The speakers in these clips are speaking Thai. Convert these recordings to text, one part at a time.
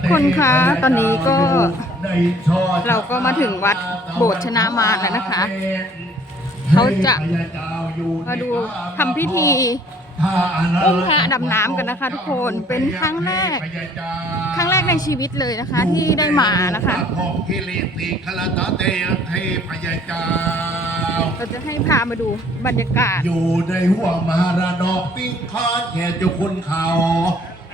กคนคะตอนนี้ก็เราก็มาถึงวัดโบสถ์ชนะมารแล้วนะคะ เขาจะมาดูทำพิธีอุ้มพระดำน้ำกันนะคะ ทุกคนเป็นครั้งแรก ครั้งแรกในชีวิตเลยนะคะ ที่ได้มานะคะเราจะให้พามาดูบรรยากาศ อยู่ในหัวมหาราดอกติ้งคอนแค่เจ้าคุณเขา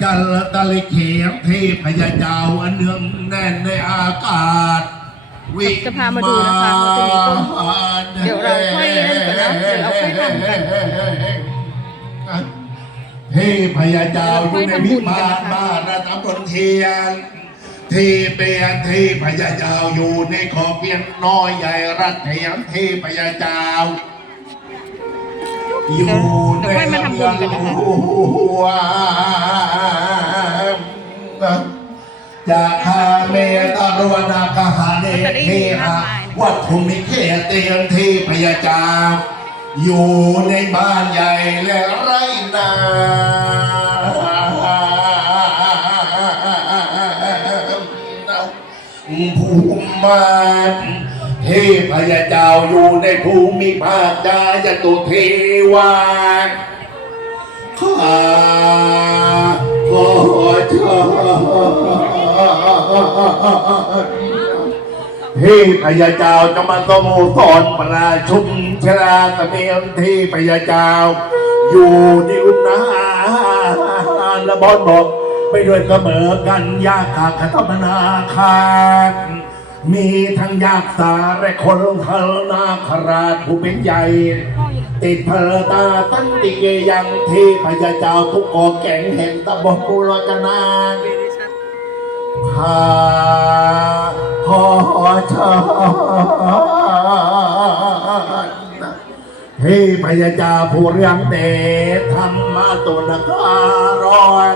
จัลตะลิเขียงเทพยเจ้าอันเนืองแน่นในอากาศจะพามาดูนะคะว่าจะมีต้นเดี๋ยวเราค่อยเล่นกันนะเดี๋ยวเราค่อยทำกันเทพยเจ้าอยู่ในพิมานบ้านระตำบนเทียนที่เปียนที่พญาเจ้าอยู่ในขอบเปียนน้อยใหญ่รัดเทียมที่พญาเจ้าอยู่ในเดี๋ยวค่อยมาทำบุญกันนะคะหัวารวนาคหาเนเทหะวัตถุมิเคเตียนที่พญาเจ้าอยู่ในบ้านใหญ่และไรนาภูมิมานเทพยาเจ้าอยู่ในภูมิภาคจายตุเทวาข้าขอเชิญ ที่พญาเจ้าจะมาสโมสรประชุมชราตะเมียงที่พญาเจ้า อยู่ในอุณาและบอนบอกไปด้วยเสมอกันยากขาดขตมนาคามีทั้งยากสาและคนทนาคราชผู้เป็นใหญ่ ติดเพลตาตันติเกยังที่พญาเจ้าทุกกอแก่งแห่งตะบนกุลกนางข้าขอเชิญให้พญาจาผู้เรื่องเดชธรรมตุนคารอน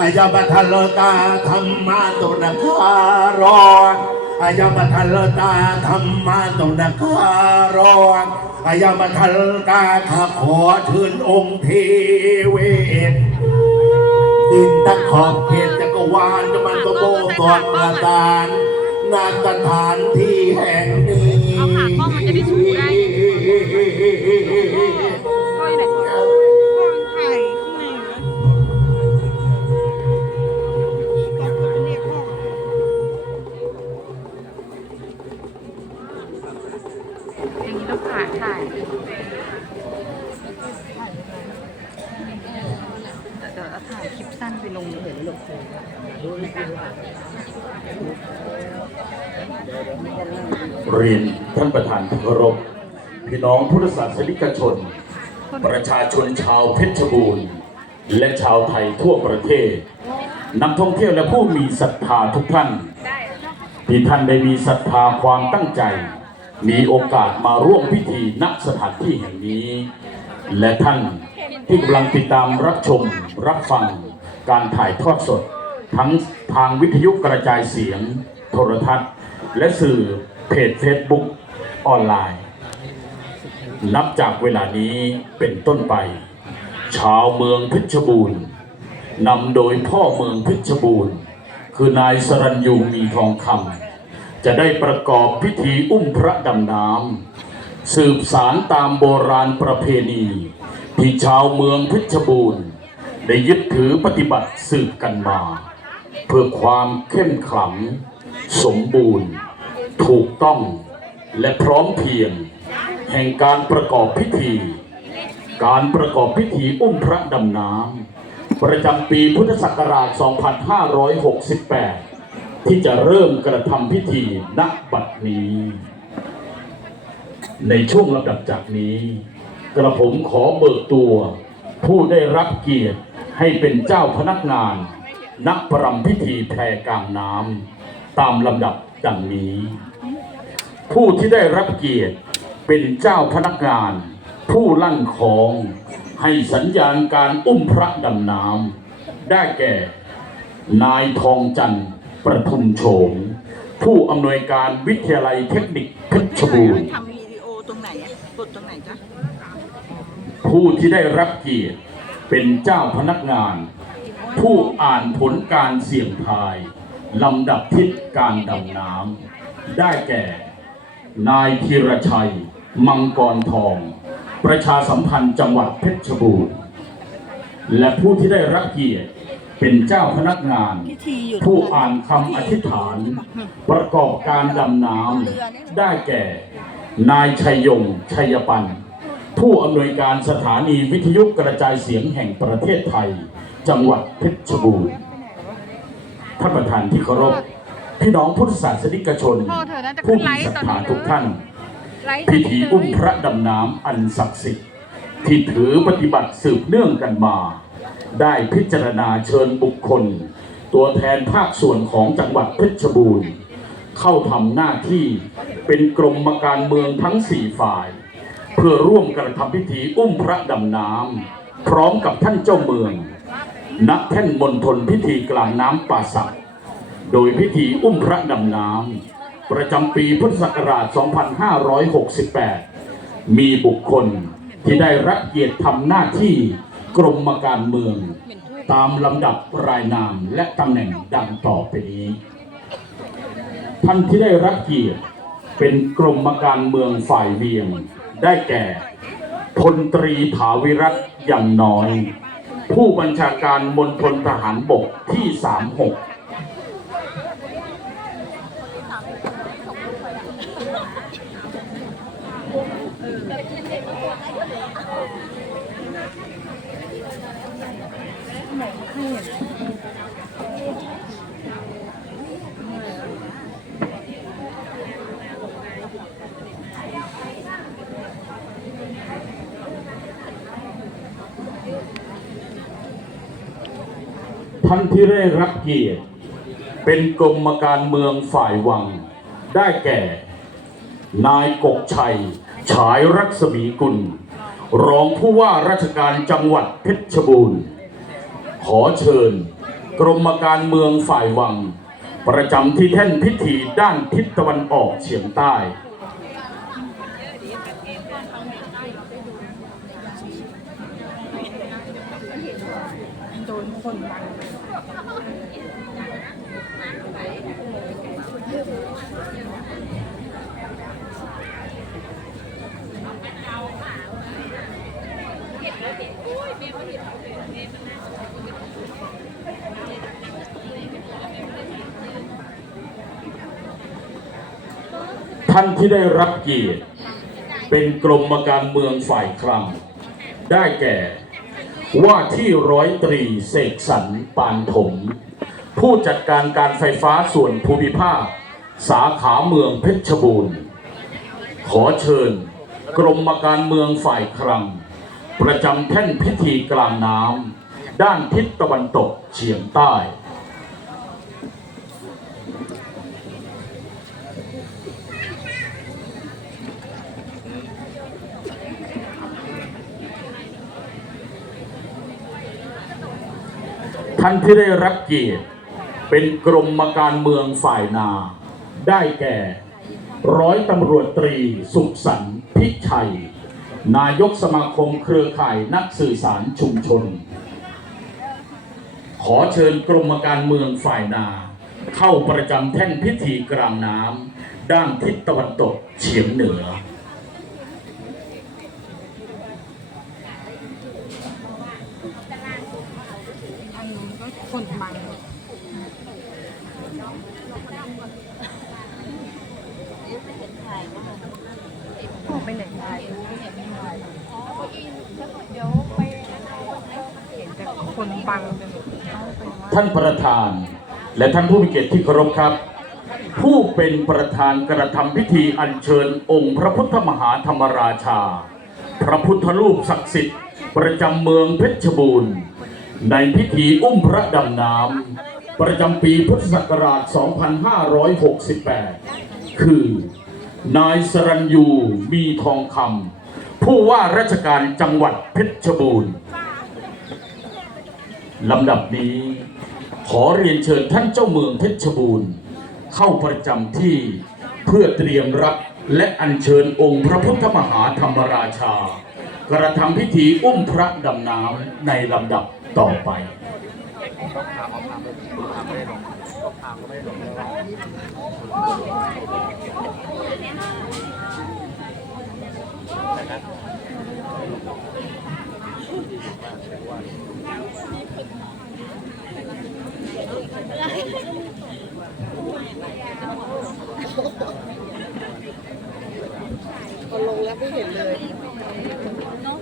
อายาบทัลตาธรรมตุนคารอนอายาบทัลตาธรรมตุนคารอนอายาบทัลตาข้าขอเชิญองค์เทเวศดินทั้งขอบเขตจักรวาลจะ มันโตโบกอดประดานนาสถานที่แห่งนี้ เอาหากล้องมันจะได้ชูได้ พี่น้องพุทธศาสนิกชน ประชาชนชาวเพชรบูรณ์ และชาวไทยทั่วประเทศ นักท่องเที่ยวและผู้มีศรัทธาทุกท่าน ที่ท่านได้มีศรัทธาความตั้งใจ มีโอกาสมาร่วมพิธีณสถานที่แห่งนี้ และท่านที่กำลังติดตามรับชมรับฟังการถ่ายทอดสด ทั้งทางวิทยุกระจายเสียง โทรทัศน์ และสื่อเพจเฟซบุ๊กออนไลน์ นับจากเวลานี้เป็นต้นไป ชาวเมืองเพชรบูรณ์นำโดยพ่อเมืองเพชรบูรณ์ คือนายสรัญยูมีทองคำจะได้ประกอบพิธีอุ้มพระดำน้ำสืบสารตามโบราณประเพณี ที่ชาวเมืองเพชรบูรณ์ ได้ยึดถือปฏิบัติสืบกันมา เพื่อความเข้มขลัง สมบูรณ์ ถูกต้องและพร้อมเพียง แห่งการประกอบพิธี การประกอบพิธีอุ้มพระดำน้ำประจำปีพุทธศักราช 2568 ที่จะเริ่มกระทำพิธีณบัดนี้ ในช่วงลำดับจากนี้ กระผมขอเบิกตัว ผู้ได้รับเกียรติให้เป็นเจ้าพนักงาน นักประรำพิธีแพรกลางน้ำตามลำดับดังนี้ ผู้ที่ได้รับเกียรติ เป็นเจ้าพนักงาน ผู้ลั่นของให้สัญญาณการอุ้มพระดำน้ำได้แก่ นายทองจันทร์ประทุมโฉม ผู้อำนวยการวิทยาลัยเทคนิคเพชรบูรณ์ทำวิดีโอตรงไหนอะกดตรงไหนจ๊ะผู้ที่ได้รับเกียรติเป็นเจ้าพนักงาน ผู้อ่านผลการเสี่ยงทายลำดับทิศการดำน้ำได้แก่ นายธีรชัย มังกรทอง ประชาสัมพันธ์จังหวัดเพชรบูรณ์ และผู้ที่ได้รับเกียรติเป็นเจ้าพนักงานพิธีอยู่ผู้อ่านคำอธิษฐาน ประกอบการดำน้ำได้แก่ นายชัยยงชัยปัน ผู้อำนวยการสถานีวิทยุกระจายเสียงแห่งประเทศไทย จังหวัดเพชรบูรณ์ท่านประธานที่เคารพพี่น้องพุทธศาสนิกชนพ่อเธอน่าจะขึ้ผู้นไลมีฟ์ศรัทตอนนี้ธาทุกท่านไลฟ์ พิธีอุ้มพระดำน้ำอันศักดิ์สิทธิ์ที่ถือปฏิบัติสืบเนื่องกันมา ได้พิจารณาเชิญบุคคล ตัวแทนภาคส่วนของจังหวัดเพชรบูรณ์ เข้าทำหน้าที่เป็นกรมการเมืองทั้งสี่ฝ่าย เพื่อร่วมกันทำพิธีอุ้มพระดำน้ำพร้อมกับท่านเจ้าเมืองณแท่นมณฑลพิธีกลางน้ำป่าสัก โดยพิธีอุ้มพระดำน้ำ ประจำปีพุทธศักราช 2568 มีบุคคลที่ได้รับเกียรติทำหน้าที่กรมการเมือง ตามลำดับรายนามและตำแหน่งดังต่อไปนี้ ท่านที่ได้รับเกียรติเป็นกรมการเมืองฝ่ายเวียง ได้แก่พลตรีถาวิรัตอย่างน้อย ผู้บัญชาการมณฑลทหารบกที่ 36 ท่านที่ได้รับเกียรติ เป็นกรมการเมืองฝ่ายวัง ได้แก่ นายกกชัย ฉายรัศมีกุล รองผู้ว่าราชการจังหวัดเพชรบูรณ์ ขอเชิญ กรมการเมืองฝ่ายวัง ประจำที่แท่นพิธีด้านทิศตะวันออกเฉียงใต้ ท่านที่ได้รับเกียรติ เป็นกรมการเมืองฝ่ายคลังได้แก่ ว่าที่ร้อยตรีเสกสรรปานถม ผู้จัดการการไฟฟ้าส่วนภูมิภาค สาขาเมืองเพชรบูรณ์ ขอเชิญ กรมการเมืองฝ่ายครัง ประจำแท่นพิธีกลางน้ำด้านทิศตะวันตกเฉียงใต้ ท่านที่ได้รับเกียรติเป็นกรมการเมืองฝ่ายนา ได้แก่ ร้อยตำรวจตรีสุขสันต์พิชัย นายกสมาคมเครือข่ายนักสื่อสารชุมชน ขอเชิญกรมการเมืองฝ่ายนา เข้าประจำแท่นพิธีกลางน้ำด้านทิศตะวันตกเฉียงเหนือ คนบังพ่อ ไปไหนเดี๋ยวไปเห็นแต่คนบังกันหมดท่านประธาน และท่านผู้มีเกียรติที่เคารพครับ ผู้เป็นประธานกระทำพิธีอัญเชิญองค์พระพุทธมหาธรรมราชา พระพุทธรูปศักดิ์สิทธิ์ประจำเมืองเพชรบูรณ์ ในพิธีอุ้มพระดำน้ำประจำปีพุทธศักราช 2568 คือ นายสรัญยูมีทองคำผู้ว่าราชการจังหวัดเพชรบูรณ์ลำดับนี้ขอเรียนเชิญท่านเจ้าเมืองเพชรบูรณ์ เข้าประจำที่เพื่อเตรียมรับและอัญเชิญองค์พระพุทธมหาธรรมราชา กระทำพิธีอุ้มพระดำน้ำในลำดับต่อไป ถามเอาพามไปถามไม่ได้ลงถาม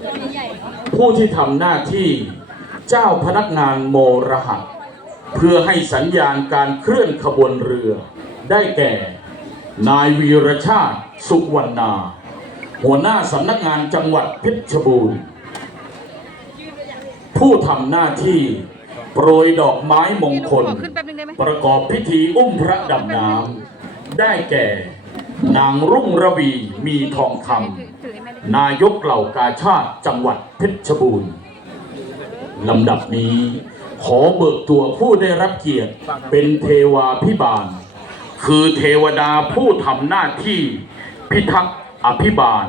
ก็ไม่ผู้ที่ทำหน้าที่เจ้าพนักงานโมรหัส เพื่อให้สัญญาณการเคลื่อนขบวนเรือ ได้แก่ นายวีรชาติสุวรรณา หัวหน้าสำนักงานจังหวัดเพชรบูรณ์ ผู้ทำหน้าที่โปรยดอกไม้มงคลขอขึ้นแป๊บนึงได้ไหมประกอบพิธีอุ้มพระดำน้ำได้แก่ นางรุ่งระวีมีทองคถือถือให้แม่ได้ำนายกเหล่ากาชาติจังหวัดเพชรบูรณ์ลำดับนี้ขอเบิกตัวผู้ได้รับเกียรติเป็นเทวาพิบาล คือเทวดาผู้ทำหน้าที่พิทักษ์ อภิบาล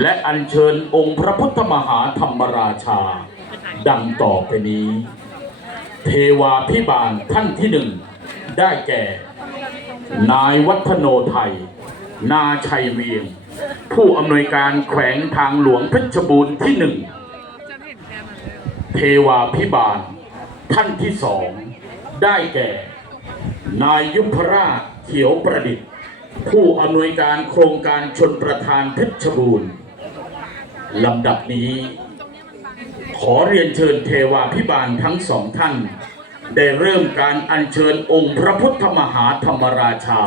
และอัญเชิญองค์พระพุทธมหาธรรมราชา ดังต่อไปนี้ เทวาพิบาลท่านที่หนึ่ง ได้แก่ นายวัฒโนไทย นาชัยเวียง ผู้อำนวยการแขวงทางหลวงเพชรบูรณ์ที่หนึ่ง เทวาพิบาล ท่านที่สอง ได้แก่ นายยุพราชเขียวประดิษฐ์ ผู้อำนวยการโครงการชนประธานเพชรบูรณ์ลำดับนี้ ขอเรียนเชิญเทวาพิบาลทั้งสองท่าน ได้เริ่มการอัญเชิญองค์พระพุทธมหาธรรมราชา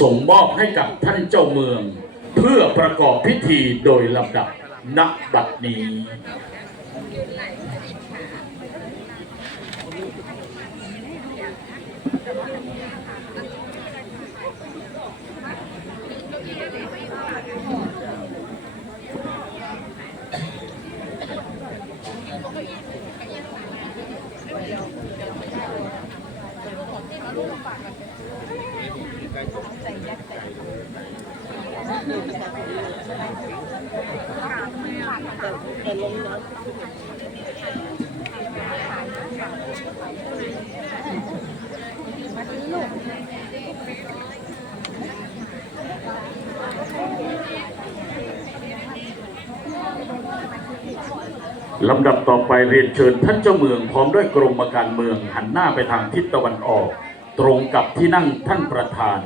ส่งมอบให้กับท่านเจ้าเมือง เพื่อประกอบพิธีโดยลำดับณบัดนี้ ลำดับต่อไปเรียนเชิญท่านเจ้าเมืองพร้อมด้วยกรมการเมืองหันหน้าไปทางทิศตะวันออก ตรงกับที่นั่งท่านประธาน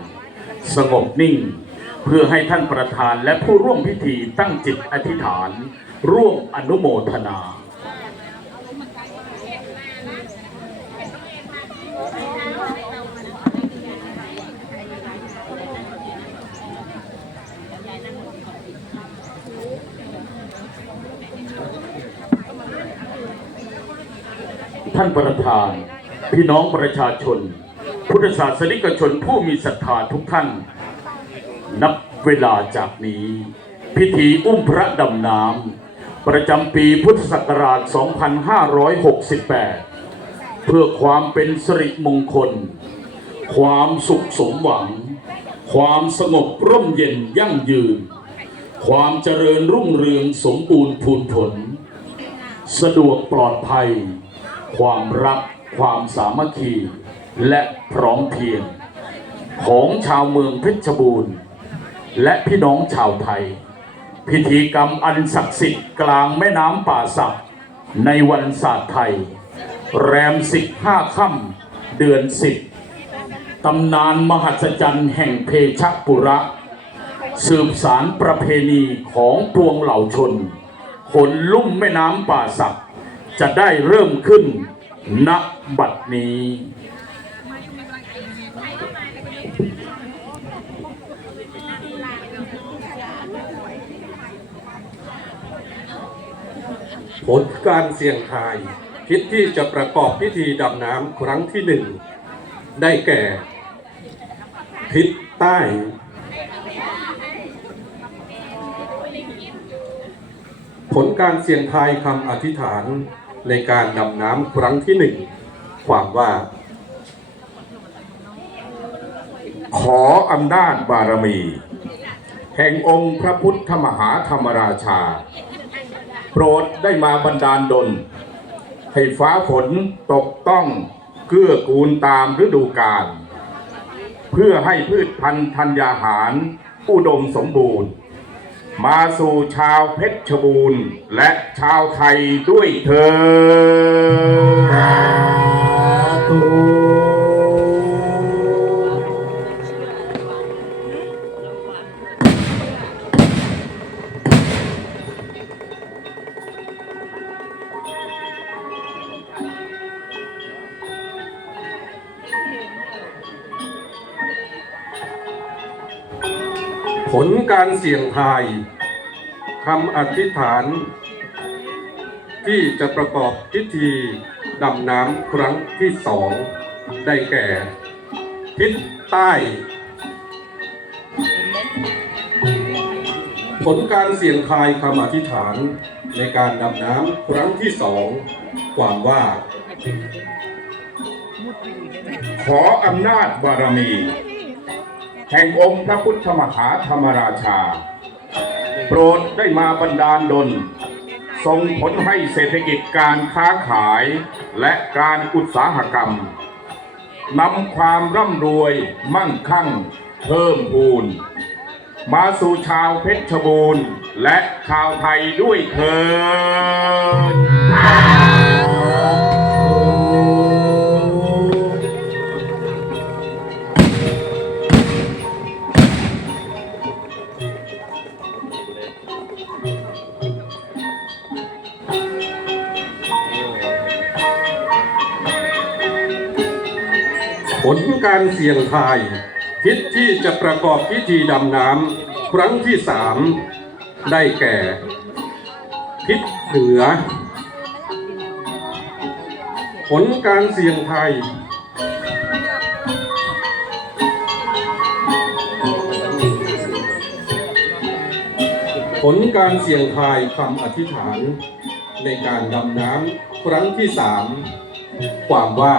สงบนิ่ง เพื่อให้ท่านประธานและผู้ร่วมพิธีตั้งจิตอธิษฐาน ร่วมอนุโมทนา ท่านประธาน พี่น้องประชาชน พุทธศาสนิกชนผู้มีศรัทธาทุกท่าน นับเวลาจากนี้ พิธีอุ้มพระดำน้ำ ประจำปีพุทธศักราช 2568 เพื่อความเป็นสิริมงคล ความสุขสมหวัง ความสงบร่มเย็นยั่งยืน ความเจริญรุ่งเรืองสมบูรณ์พูนผล สะดวกปลอดภัย ความรัก ความสามัคคี และพร้อมเพรียง ของชาวเมืองเพชรบูรณ์ และพี่น้องชาวไทย พิธีกรรมอันศักดิ์สิทธิ์กลางแม่น้ำป่าสักในวันศาสตร์ไทย แรมสิบห้าค่ำเดือนสิบตำนานมหัศจรรย์แห่งเพชรปุระ สืบสารประเพณีของปวงเหล่าชนคนลุ่มแม่น้ำป่าสักจะได้เริ่มขึ้นณบัดนี้ ผลการเสี่ยงทายทิศที่จะประกอบพิธีดำน้ำครั้งที่หนึ่งได้แก่ ทิศใต้ ผลการเสี่ยงทายคำอธิษฐานในการดำน้ำครั้งที่หนึ่งความว่า ขออำนาจบารมี แห่งองค์พระพุทธมหาธรรมราชา ปรดได้มาบันดาลดล ให้ฟ้าฝนตกต้องเกื้อกูลตามฤดูกาลเพื่อให้พืชพันธุ์ธัญญาหาร อุดมสมบูรณ์ มาสู่ชาวเพชรบูรณ์ และชาวไทยด้วยเธอ สี่ยงทายคำอธิษฐาน ที่จะประกอบพิธีดำน้ำครั้งที่สอง ได้แก่ ทิศใต้ ผลการเสี่ยงทายคำอธิษฐานในการดำน้ำครั้งที่สองความว่า ขออำนาจบารมี แห่งองค์พระพุทธมหาธรรมราชา โปรดได้มาบันดาลดลส่งผลให้เศรษฐกิจการค้าขายและการอุตสาหกรรมนำความร่ำรวยมั่งคั่ง เพิ่มพูน มาสู่ชาวเพชรบูรณ์ และชาวไทยด้วยเถิด ผลการเสี่ยงทายทิศที่จะประกอบพิธีดำน้ำครั้งที่สามได้แก่ ทิศเหนือ ผลการเสี่ยงทายผลการเสี่ยงทายคำอธิษฐานในการดำน้ำครั้งที่สามความว่า